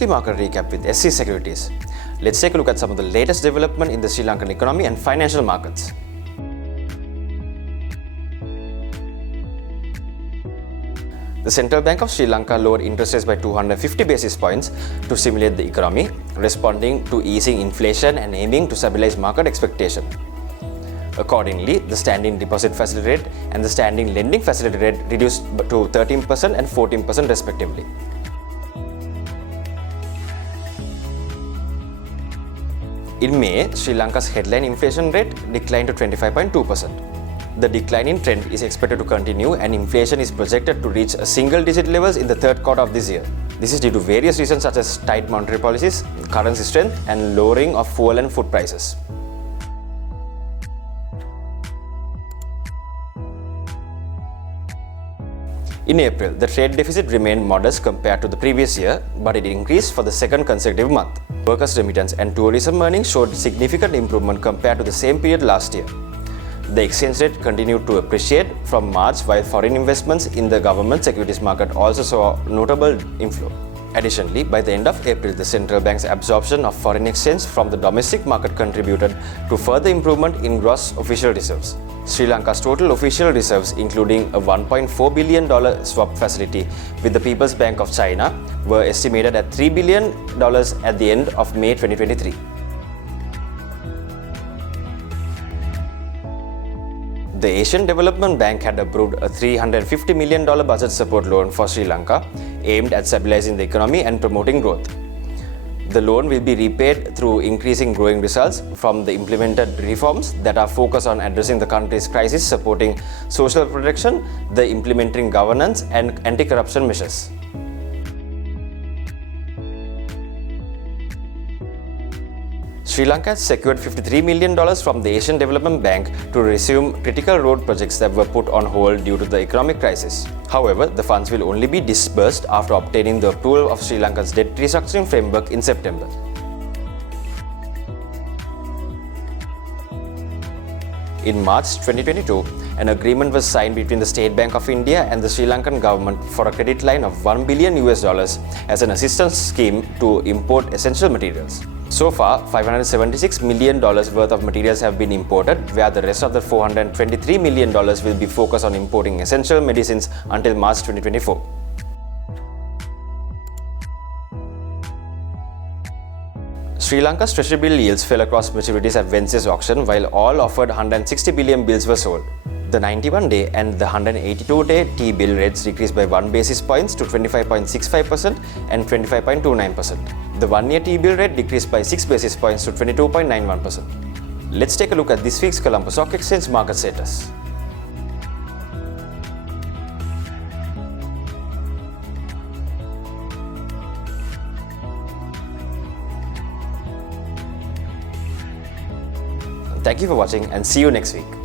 weekly market recap with SC Securities. Let's take a look at some of the latest development in the Sri Lankan economy and financial markets. The Central Bank of Sri Lanka lowered interest rates by 250 basis points to stimulate the economy, responding to easing inflation and aiming to stabilize market expectation. Accordingly, the standing deposit facility rate and the standing lending facility rate reduced to 13% and 14% respectively. In May, Sri Lanka's headline inflation rate declined to 25.2%. The declining trend is expected to continue and inflation is projected to reach single-digit levels in the third quarter of this year. This is due to various reasons such as tight monetary policies, currency strength, and lowering of fuel and food prices. In April, the trade deficit remained modest compared to the previous year, but it increased for the second consecutive month. Workers' remittance and tourism earnings showed significant improvement compared to the same period last year. The exchange rate continued to appreciate from March, while foreign investments in the government securities market also saw notable inflow. Additionally, by the end of April, the central bank's absorption of foreign exchange from the domestic market contributed to further improvement in gross official reserves. Sri Lanka's total official reserves, including a $1.4 billion swap facility with the People's Bank of China, were estimated at $3 billion at the end of May 2023. The Asian Development Bank had approved a $350 million budget support loan for Sri Lanka, aimed at stabilizing the economy and promoting growth. The loan will be repaid through increasing growing results from the implemented reforms that are focused on addressing the country's crisis, supporting social protection, the implementing governance, and anti-corruption measures. Sri Lanka has secured $53 million from the Asian Development Bank to resume critical road projects that were put on hold due to the economic crisis. However, the funds will only be disbursed after obtaining the approval of Sri Lanka's debt restructuring framework in September. In March 2022, an agreement was signed between the State Bank of India and the Sri Lankan government for a credit line of $1 billion as an assistance scheme to import essential materials. So far, $576 million worth of materials have been imported, where the rest of the $423 million will be focused on importing essential medicines until March 2024. Sri Lanka's treasury bill yields fell across maturities at Wednesday's auction, while all offered 160 billion bills were sold. The 91-day and the 182-day T-bill rates decreased by 1 basis points to 25.65% and 25.29%. The 1-year T-bill rate decreased by 6 basis points to 22.91%. Let's take a look at this week's Colombo Stock Exchange market status. Thank you for watching and see you next week.